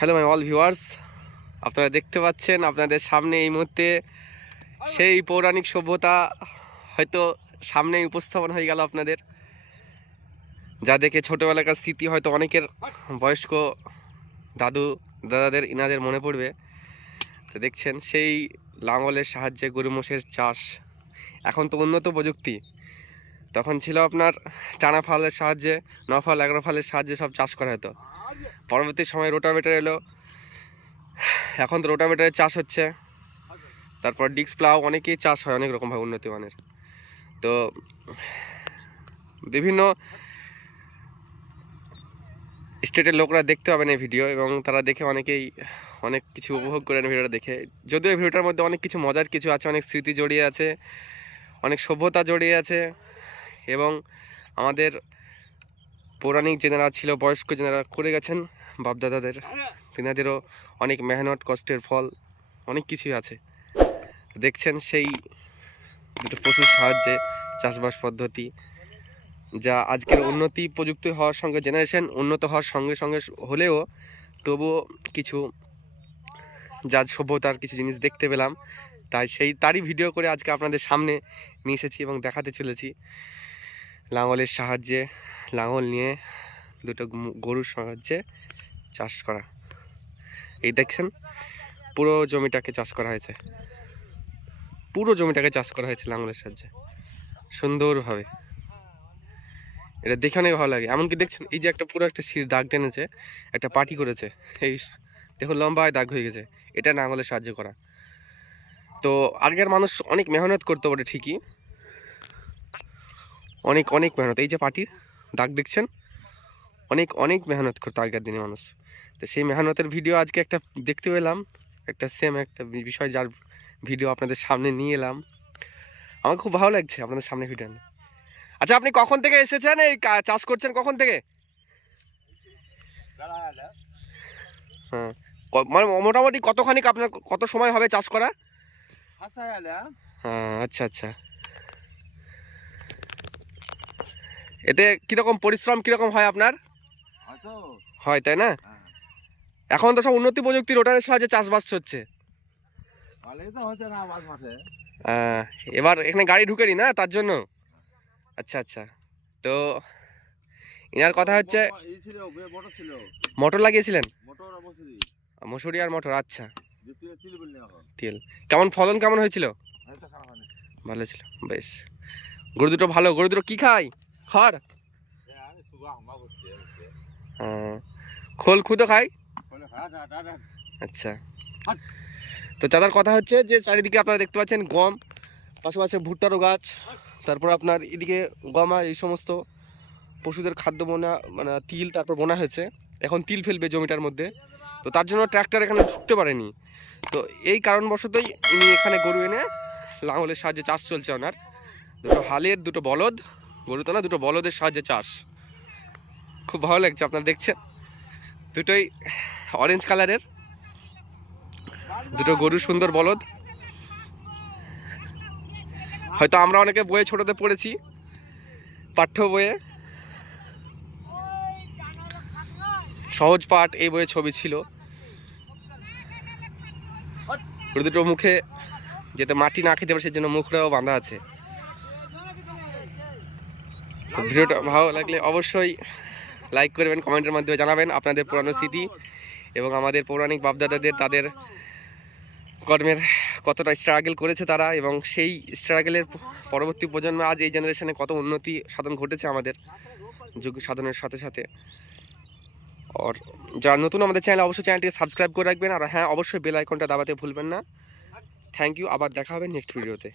Hello my all viewers আপনারা দেখতে পাচ্ছেন, আপনাদের সামনে এই মুহূর্তে সেই পৌরাণিক সভ্যতা হয়তো সামনেই উপস্থাপন হয়ে গেল আপনাদের। যা দেখে ছোটোবেলাকার স্মৃতি হয়তো অনেকের বয়স্ক দাদু, দাদাদের, ইনাদের মনে পড়বে। তো দেখছেন, সেই লাঙলের সাহায্যে গরু মোষের চাষ। এখন তো উন্নত প্রযুক্তি। তখন ছিল আপনার টানা ফালের সাহায্যে, ন ফাল, এগারো ফালের সাহায্যে সব চাষ করা হতো। পরবর্তী সময় রোটাভেটার এলো। এখন তো রোটাভেটারের চাষ হচ্ছে। তারপর ডিক্স প্লাও অনেকেই চাষ হয়, অনেক রকমভাবে উন্নতি মানের তো বিভিন্ন স্টেটের লোকরা দেখতে পাবেন এই ভিডিও এবং তারা দেখে অনেকেই অনেক কিছু উপভোগ করেন ভিডিওটা দেখে। যদিও এই ভিডিওটার মধ্যে অনেক কিছু মজার কিছু আছে, অনেক স্মৃতি জড়িয়ে আছে, অনেক সভ্যতা জড়িয়ে আছে। এবং আমাদের পৌরাণিক যেনারা ছিল, বয়স্ক যেনারা করে গেছেন বাপদাদাদের, তেনাদেরও অনেক মেহনত, কষ্টের ফল, অনেক কিছুই আছে। দেখছেন সেই দুটো পশুর সাহায্যে চাষবাস পদ্ধতি, যা আজকের উন্নতি প্রযুক্তি হওয়ার সঙ্গে জেনারেশন উন্নত হওয়ার সঙ্গে সঙ্গে হলেও তবুও কিছু যা সভ্যতার কিছু জিনিস দেখতে পেলাম, তাই সেই, তারই ভিডিও করে আজকে আপনাদের সামনে নিয়ে এসেছি এবং দেখাতে চলেছি। লাঙলের সাহায্যে, লাঙল নিয়ে দুটো গরুর সাহায্যে চাষ করা। এই দেখছেন, পুরো জমিটাকে চাষ করা হয়েছে। পুরো জমিটাকে চাষ করা হয়েছে লাঙলের সাহায্যে। সুন্দরভাবে। এটা দেখে অনেক ভালো লাগে। এমনকি দেখছেন, এই যে একটা পুরো একটা শির দাগ টেনেছে, একটা পাটি করেছে, এই দেখুন লম্বায় দাগ হয়ে গেছে। এটা লাঙলের সাহায্য করা। তো আগের মানুষ অনেক মেহনত করতে পারে ঠিকই। অনেক অনেক মেহনত। এই যে পাটির দাগ দেখছেন অনেক অনেক মেহনত করতো আগের দিনে মানুষ। তো সেই মেহনতের ভিডিও আজকে একটা দেখতে পেলাম একটা সেম একটা বিষয় যার ভিডিও আপনাদের সামনে নিয়ে এলাম। আমার খুব ভালো লাগছে আপনাদের সামনে ভিডিও নিয়ে আচ্ছা আপনি কখন থেকে এসেছেন? এই চাষ করছেন কখন থেকে? হ্যাঁ মানে মোটামুটি কতখানি আপনার কত সময় হবে চাষ করা? হ্যাঁ আচ্ছা আচ্ছা। এতে কীরকম পরিশ্রম কীরকম হয় আপনার? হয় তাই না? এখন তো সব উন্নতি প্রযুক্তি রোটারের সাহায্যে চাষবাস হচ্ছে। আহ, এবার এখানে গাড়ি ঢুকেনি না তার জন্য? আচ্ছা আচ্ছা। তো এনার কথা হচ্ছে মোটর লাগিয়েছিলেন? মসুরি। আর মোটর আচ্ছা। তেল কেমন ফলন কেমন হয়েছিল? ভালো ছিল বেশ। গরু দুটো ভালো গরু দুটো কী খায়? খড় হ্যাঁ খোল খুদো খায় আচ্ছা। তো চাচার কথা হচ্ছে যে, চারিদিকে আপনারা দেখতে পাচ্ছেন গম পাশাপাশি ভুট্টারও গাছ, তারপর আপনার এদিকে গম এই সমস্ত পশুদের খাদ্য বোনা মানে তিল তারপর বোনা হয়েছে। এখন তিল ফেলবে জমিটার মধ্যে। তো তার জন্য ট্র্যাক্টর এখানে ঢুকতে পারেনি। তো এই কারণবশতই ইনি এখানে গরু এনে লাঙলের সাহায্যে চাষ চলছে ওনার। দুটো হালের, দুটো বলদ গরু তো না দুটো বলদের সাহায্যে চাষ। খুব ভালো লাগছে আপনারা দেখছেন। দুটোই অরেঞ্জ কালারের দুটো গরু সুন্দর বলদ। হয়তো আমরা অনেকে বইয়ে ছোটতে পড়েছি, পাঠ্য বইয়ে। সহজ পাঠ এই বইয়ের ছবি ছিল। দুটো মুখে, যাতে মাটি না খেতে পারে সেই জন্য মুখটাও বাঁধা আছে। তো ভিডিওটা ভালো লাগলে অবশ্যই লাইক করবেন কমেন্টের মাধ্যমে জানাবেন আপনাদের পুরানো স্মৃতি এবং আমাদের পৌরাণিক বাপদাদাদের তাদের কর্মের কতটা স্ট্রাগল করেছে তারা এবং সেই স্ট্রাগলের পরবর্তী প্রজন্মে আজ এই জেনারেশনে কত উন্নতি সাধন ঘটেছে আমাদের যুগ সাধনের সাথে সাথে। আর যারা নতুন আমাদের চ্যানেল অবশ্যই চ্যানেলটিকে সাবস্ক্রাইব করে রাখবেন। আর হ্যাঁ অবশ্যই বেল আইকনটা দাবাতে ভুলবেন না। থ্যাংক ইউ আবার দেখা হবে নেক্সট ভিডিওতে